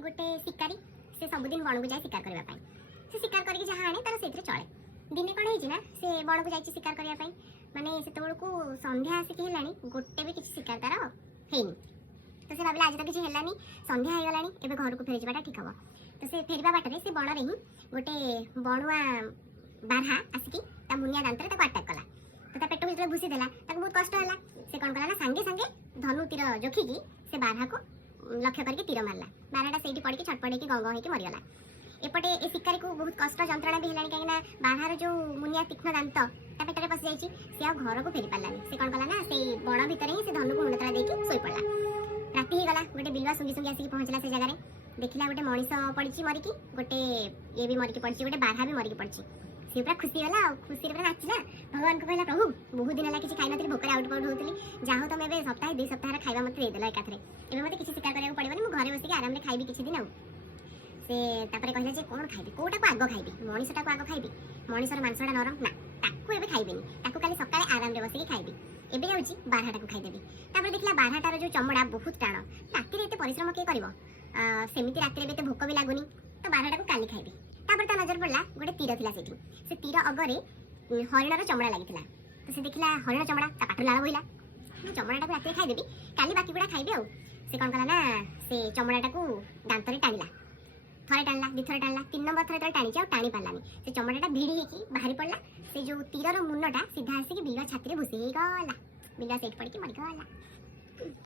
गोटे शिकारी से सबुदिन बण को जाए शिकार करने से शिकार करके जहाँ आने तार से चले दिने कौन है से बण को जाए शिकार करने माने से को संध्या आसिक है गोटे भी किसी शिकार तार है तो से भाविला आज तो किसी है संध्या हो गलानी एवं घर को फेरी जाटा ठीक हम तो से फेरवा बाटर से बण में ही गोटे बणुआ बारहा आसिकी मुनिया दांतर अटाक कला तो पेट भर भूसीदेला बहुत कष्ट है से कौन कला सांगे सांगे धनु तीर जोखिकी से बारहा को लक्ष्य करके तीर मारला बारहाटा से पड़ी छटपट होकर गंग होकर मरीगला एपटे ए शिकारी को बहुत कष्ट जंत्रणा भी है कहीं बारहार जो मुनिया तीक्ष्ण दांत ता पेट में पशि जाइए सी आ घर को फेरी पारानी से कौन कला से बण भितर ही से धनु को मुंडतला देकी शोई पड़ा राति ही गला गोटे बिलुआ सुंगी सुंगी आसिक पहुँचला से जगह देखला गोटे मनीष पड़ी मरिकी गोटे ये भी मरिकी पड़ी गोटे बारहा भी मरिकी पड़ी सी पूरा खुशी गला खुशी पूरा नाचला भगवान को कहला प्रभु बहुत दिन है किसी खाई नी भोकर आउट पाउट होती जहाँ तुम ए सप्ताह 2 सप्ताह खाଇବା मत देदेल एकाथरे एवं मत किसी शिकार कराया पड़े मुझे घरे बसिक आराम से खाइबी किसी दिन से कहला जे कौन खाइबी कोटा को आग खाइबी मनीषटा को आग खाइबी मनीषर मांसटा नरम ना ताकू एबे खाइबेनी ताकू काली सकाळे आराम रे बसिक खाइबी एबे जाउची बारहाटा को खाइदेबी तापर देखला बारहाटार जो चमड़ा बहुत टाण राति एते परिश्रम के करिवो सेमिति राति एते भोक भी लागुनी तो बारहाटा को काली खाइबी तापर ता नजर पड़ला गोटे तीर थिला सेठी से तीर अगरे हरिणर चमड़ा लागिथिला तो से देखला हरिण चमड़ा ता पाटु लाळ बोइला चमड़ाटा को राति खाइदेबी काली बाकी गुडा खाइबे आ से कौन कला ना से चमड़ाटा को दांतरे टाणिला थरे टाणला दिथरे टाणला 3 नंबर थरे तले टाणी टाणी पारलानी से चमड़ाटा भिड़ी हेकी बाहरी पड़ला से जो तीरर मुन्नटा सीधा आसिक बिलुआ छाती रे घुसी गला बिलुआ सेठ पड़ी मरी गला।